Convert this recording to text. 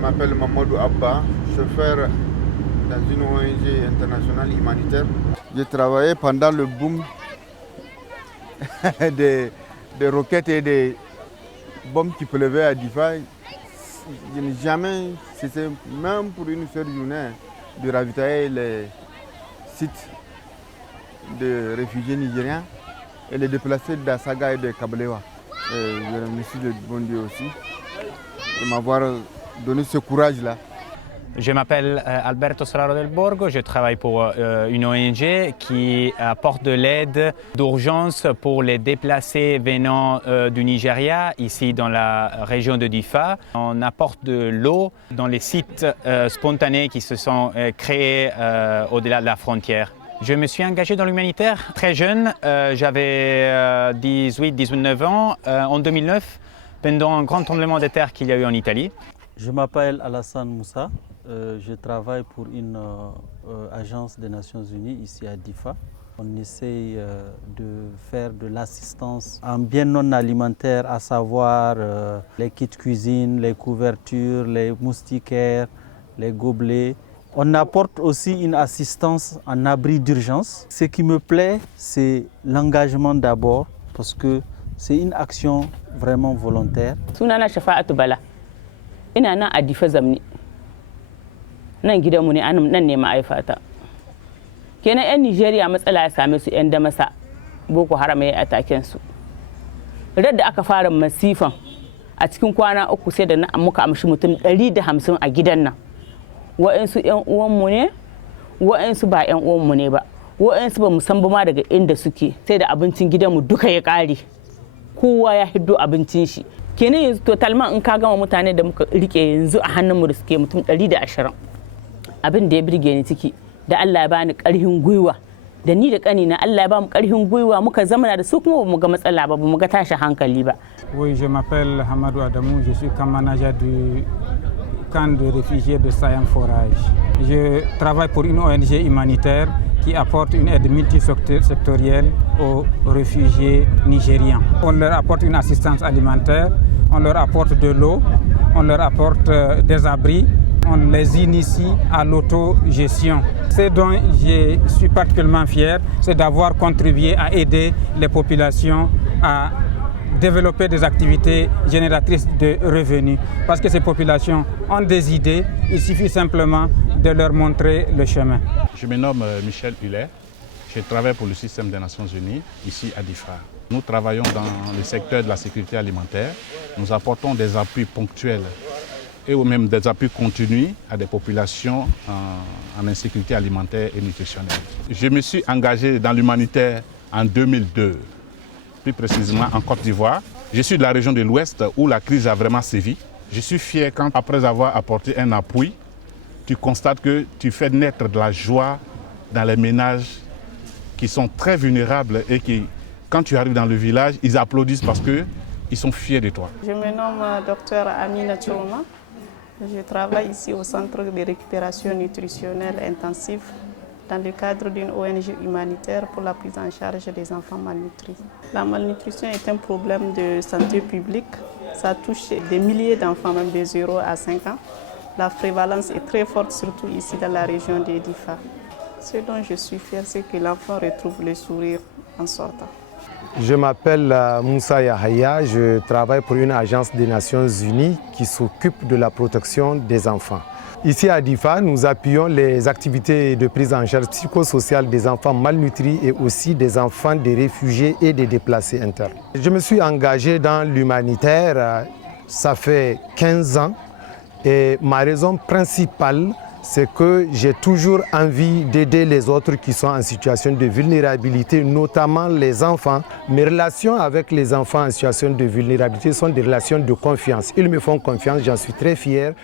m'appelle Mamadou Abba, chauffeur dans une ONG internationale humanitaire. J'ai travaillé pendant le boom des roquettes et des bombes qui pleuvaient à Difa. Je n'ai jamais cessé, même pour une seule journée, de ravitailler les sites de réfugiés nigériens et les déplacer d'Assaga et de Kabalewa. Je remercie le bon Dieu aussi de m'avoir donné ce courage-là. Je m'appelle Alberto Solaro del Borgo, je travaille pour une ONG qui apporte de l'aide d'urgence pour les déplacés venant du Nigeria, ici dans la région de Difa. On apporte de l'eau dans les sites spontanés qui se sont créés au-delà de la frontière. Je me suis engagé dans l'humanitaire très jeune, j'avais 18-19 ans, en 2009, pendant un grand tremblement de terre qu'il y a eu en Italie. Je m'appelle Alassane Moussa. Je travaille pour une agence des Nations Unies ici à Difa. On essaye de faire de l'assistance en bien non alimentaire, à savoir les kits cuisine, les couvertures, les moustiquaires, les gobelets. On apporte aussi une assistance en abri d'urgence. Ce qui me plaît, c'est l'engagement d'abord, parce que c'est une action vraiment volontaire. Sunana Shafa'atu Bala. Ina nan a Difa Zamni. Nan gidanmu ne nan ne ma'aifata. Kenan 'yan Nigeria matsala ya same su 'yan damasa Boko Haram ya ataken su. Radda aka fara masifan a cikin kwana uku sai da muka amshi mutum 150 a gidan nan. Wa'ansu 'yan uwanmu ne, wa'ansu ba 'yan uwanmu ne ba. Wa'ansu ba mu san ba ma daga inda suke, sai da abincin gidanmu duka ya ƙare. Kowa ya hiddo abincin shi. Kenan yanzu totalman in ka gama mutane da muka rike yanzu a hannunmu da suke mutum 120. Abin da ya birge ni ciki da Allah ya bani ƙarfin gwiwa da ni da ƙanina Allah ya ba mu ƙarfin gwiwa muka zamana da su kuma ba mu ga matsala ba, ba mu ga tashin hankali ba. Oui, je m'appelle Hamadou Adamou, je suis camp manager du camp de réfugiés de Sayam Forage. Je travaille pour une ONG humanitaire qui apporte une aide multisectorielle aux réfugiés nigériens. On leur apporte une assistance alimentaire, on leur apporte de l'eau, on leur apporte des abris, on les initie à l'autogestion. Ce dont je suis particulièrement fier, c'est d'avoir contribué à aider les populations à développer des activités génératrices de revenus. Parce que ces populations ont des idées, il suffit simplement de leur montrer le chemin. Je me nomme Michel Hulet, je travaille pour le système des Nations Unies, ici à Difa. Nous travaillons dans le secteur de la sécurité alimentaire. Nous apportons des appuis ponctuels et ou même des appuis continus à des populations en insécurité alimentaire et nutritionnelle. Je me suis engagé dans l'humanitaire en 2002. Plus précisément en Côte d'Ivoire. Je suis de la région de l'Ouest où la crise a vraiment sévi. Je suis fier quand, après avoir apporté un appui, tu constates que tu fais naître de la joie dans les ménages qui sont très vulnérables et qui, quand tu arrives dans le village, ils applaudissent parce qu'ils sont fiers de toi. Je me nomme Dr Amina Chouma. Je travaille ici au Centre de récupération nutritionnelle intensive dans le cadre d'une ONG humanitaire pour la prise en charge des enfants malnutris. La malnutrition est un problème de santé publique. Ça touche des milliers d'enfants, même de 0 à 5 ans. La prévalence est très forte, surtout ici dans la région de Difa. Ce dont je suis fière, c'est que l'enfant retrouve le sourire en sortant. Je m'appelle Moussa Yahaya, je travaille pour une agence des Nations Unies qui s'occupe de la protection des enfants. Ici à Difa, nous appuyons les activités de prise en charge psychosociale des enfants malnutris et aussi des enfants des réfugiés et des déplacés internes. Je me suis engagé dans l'humanitaire, ça fait 15 ans et ma raison principale, c'est que j'ai toujours envie d'aider les autres qui sont en situation de vulnérabilité, notamment les enfants. Mes relations avec les enfants en situation de vulnérabilité sont des relations de confiance. Ils me font confiance, j'en suis très fier.